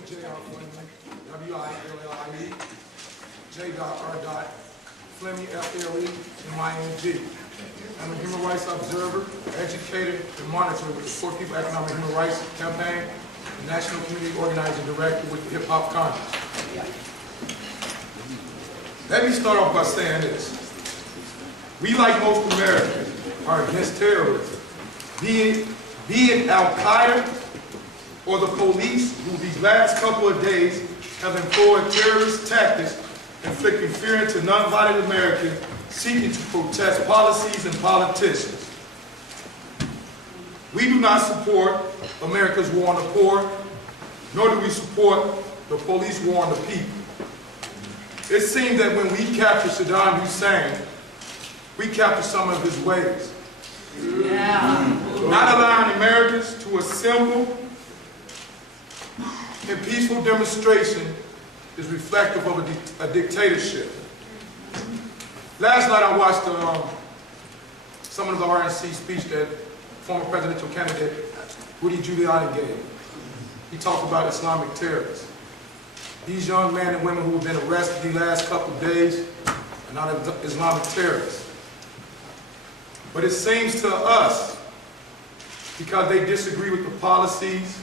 Willie J.R. Fleming, W-I-L-L-I-E, J.R. Fleming, F-L-E-M-I-N-G. I'm a human rights observer, educator, and monitor with the Poor People Economic Human Rights Campaign, the National Community Organizing Director with the Hip Hop Congress. Let me start off by saying this. We, like most Americans, are against terrorism. Be it Al-Qaeda or the police, who these last couple of days have employed terrorist tactics, inflicting fear into nonviolent Americans seeking to protest policies and politicians. We do not support America's war on the poor, nor do we support the police war on the people. It seems that when we captured Saddam Hussein, we captured some of his ways. Not allowing Americans to assemble in peaceful demonstration is reflective of a dictatorship. Last night I watched some of the RNC speech that former presidential candidate Willie J.R. gave. He talked about Islamic terrorists. These young men and women who have been arrested these last couple of days are not Islamic terrorists. But it seems to us, because they disagree with the policies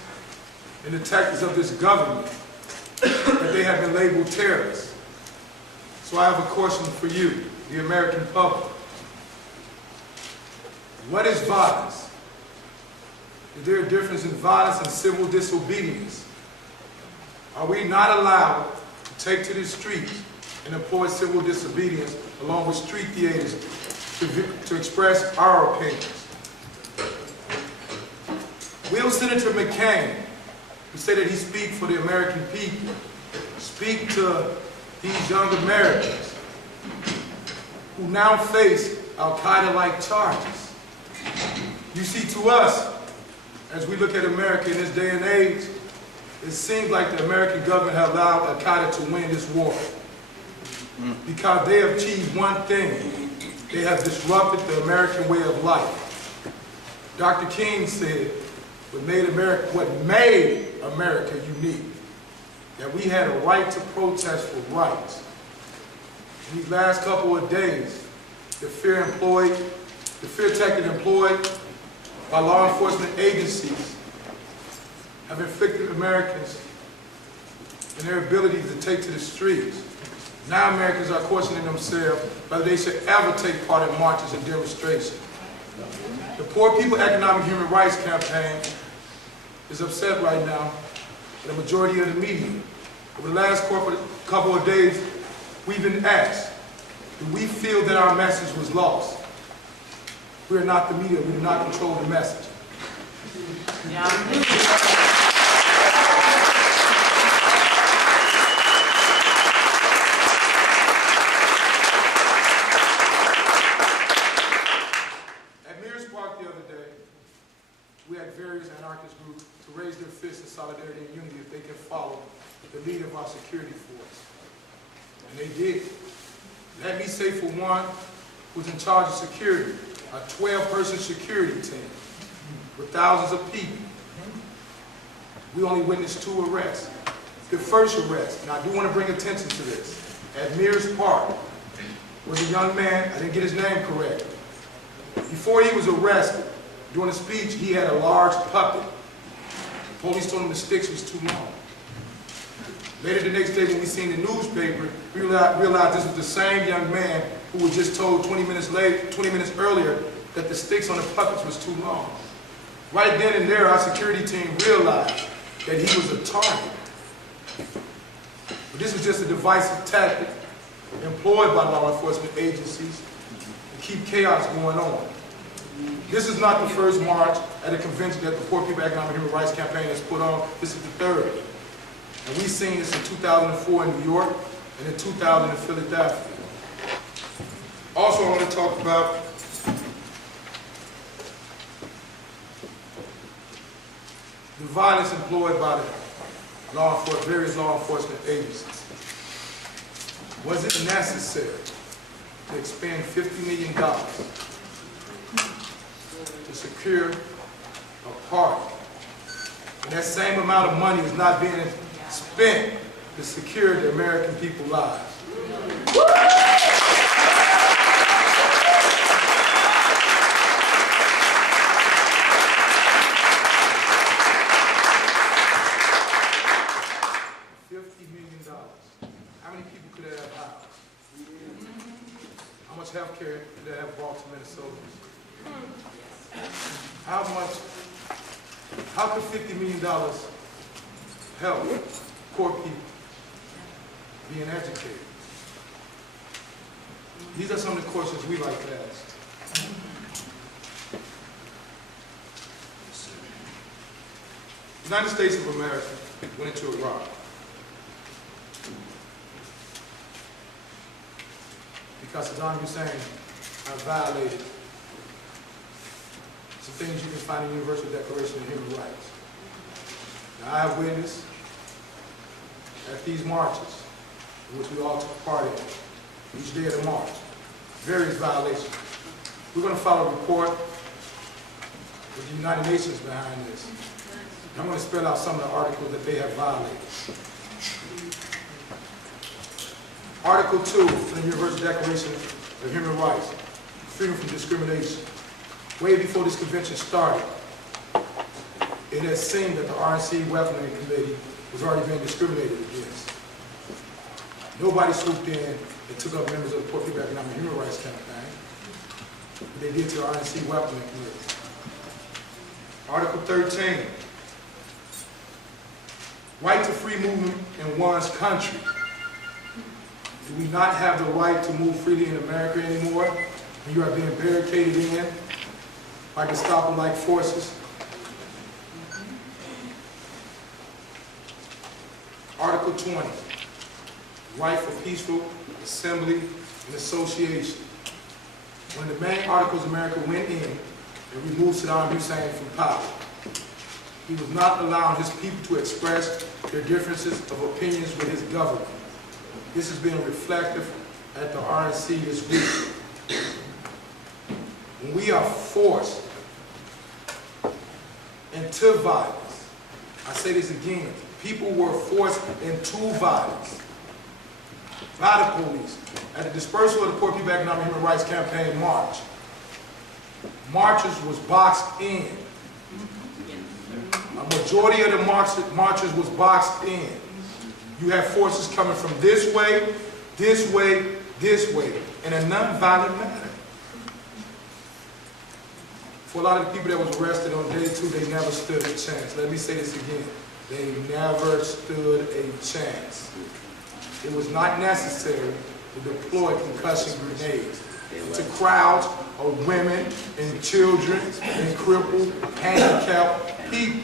and the tactics of this government, that they have been labeled terrorists. So I have a question for you, the American public. What is violence? Is there a difference in violence and civil disobedience? Are we not allowed to take to the streets and employ civil disobedience along with street theaters to express our opinions? Will Senator McCain, who said that he speaks for the American people, speak to these young Americans who now face Al-Qaeda-like charges? You see, to us, as we look at America in this day and age, it seems like the American government has allowed Al-Qaeda to win this war. Because they have achieved one thing. They have disrupted the American way of life. Dr. King said, what made America unique, that we had a right to protest for rights. In these last couple of days, the fear tactic employed by law enforcement agencies have inflicted Americans in their ability to take to the streets. Now Americans are questioning themselves whether they should ever take part in marches and demonstrations. The Poor People Economic Human Rights Campaign is upset right now with the majority of the media. Over the last couple of days, we've been asked, do we feel that our message was lost? We are not the media, we do not control the message. We had various anarchist groups to raise their fists in solidarity and unity if they can follow the lead of our security force. And they did. Let me say, for one, who's in charge of security, a 12-person security team with thousands of people. We only witnessed 2 arrests. The first arrest, and I do want to bring attention to this, at Mears Park, was a young man, I didn't get his name correct. Before he was arrested, during the speech, he had a large puppet. The police told him the sticks was too long. Later the next day, when we seen the newspaper, we realized this was the same young man who was just told 20 minutes earlier that the sticks on the puppets was too long. Right then and there, our security team realized that he was a target. But this was just a divisive tactic employed by law enforcement agencies to keep chaos going on. This is not the first march at a convention that the Poor People Economic Human Rights Campaign has put on. This is the 3rd. And we've seen this in 2004 in New York and in 2000 in Philadelphia. Also, I want to talk about the violence employed by the various law enforcement agencies. Was it necessary to expend $50 million to secure a park? And that same amount of money is not being spent to secure the American people's lives. $50 million. How many people could that have housed? How much health care could that have brought to Minnesota? How could $50 million help poor people being educated? These are some of the questions we like to ask. The United States of America went into Iraq. Because Saddam Hussein violated some things you can find in the Universal Declaration of Human Rights. Now, I have witnessed at these marches, in which we all took part in, each day of the march, various violations. We're going to follow a report with the United Nations behind this. And I'm going to spell out some of the articles that they have violated. Article 2 of the Universal Declaration of Human Rights, freedom from discrimination. Way before this convention started, it has seemed that the RNC Welcoming Committee was already being discriminated against. Nobody swooped in and took up members of the Poor People Economic Human Rights Campaign, but they did to the RNC Welcoming Committee. Article 13, right to free movement in one's country. Do we not have the right to move freely in America anymore when you are being barricaded in by Gestapo-like forces? Article 20, right for peaceful assembly and association. When the main Articles of America went in and removed Saddam Hussein from power, he was not allowing his people to express their differences of opinions with his government. This has been reflective at the RNC this week. When we are forced into violence, I say this again, people were forced into violence by the police at the dispersal of the Poor People Economic Human Rights Campaign march. Marchers was boxed in. A majority of the marchers was boxed in. You have forces coming from this way, this way, this way, in a non-violent manner. For a lot of the people that was arrested on day 2, they never stood a chance. Let me say this again. They never stood a chance. It was not necessary to deploy concussion grenades to crowds of women and children and crippled, handicapped people.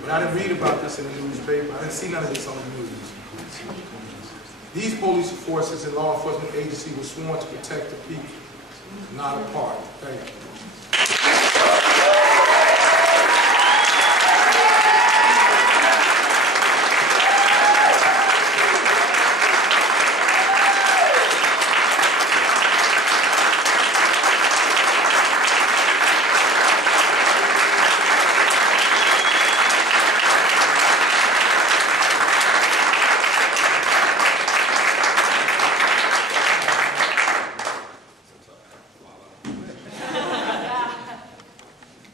But I didn't read about this in the newspaper. I didn't see none of this on the news. These police forces and law enforcement agencies were sworn to protect the people, not a party. Thank you.